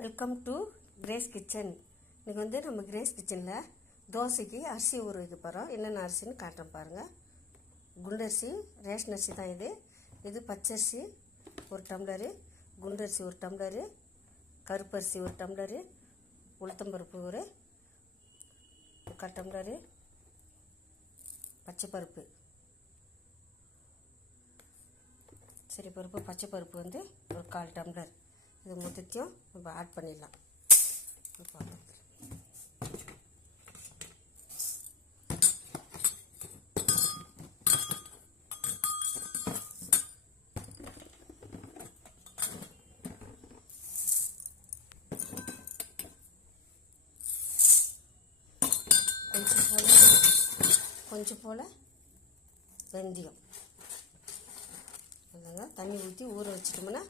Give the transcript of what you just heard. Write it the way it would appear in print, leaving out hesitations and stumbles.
Welcome to grace kitchen. இன்றைக்கி வந்து நம்ம கிரேஸ் கிச்சனில் தோசைக்கு அரிசி ஊற வைக்க போகிறோம். என்னென்ன அரிசின்னு காட்டுறேன் பாருங்கள். குண்டரிசி, ரேஷன் அரிசி தான் இது பச்சரிசி 1 டம்ளரு, குண்டரிசி 1 டம்ளரு, கருப்பரிசி 1 டம்ளரு, உளுத்தம்பருப்பு 1/4 டம்ளரு, பச்சைப்பருப்பு பச்சைப்பருப்பு வந்து 1/4 டம்ளர். இது மொத்தத்தையும் நம்ம ஆட் பண்ணிடலாம். கொஞ்சம் போல் வெந்தயம் இல்லைங்க, தண்ணி ஊற்றி ஊற வச்சிட்டோம்னா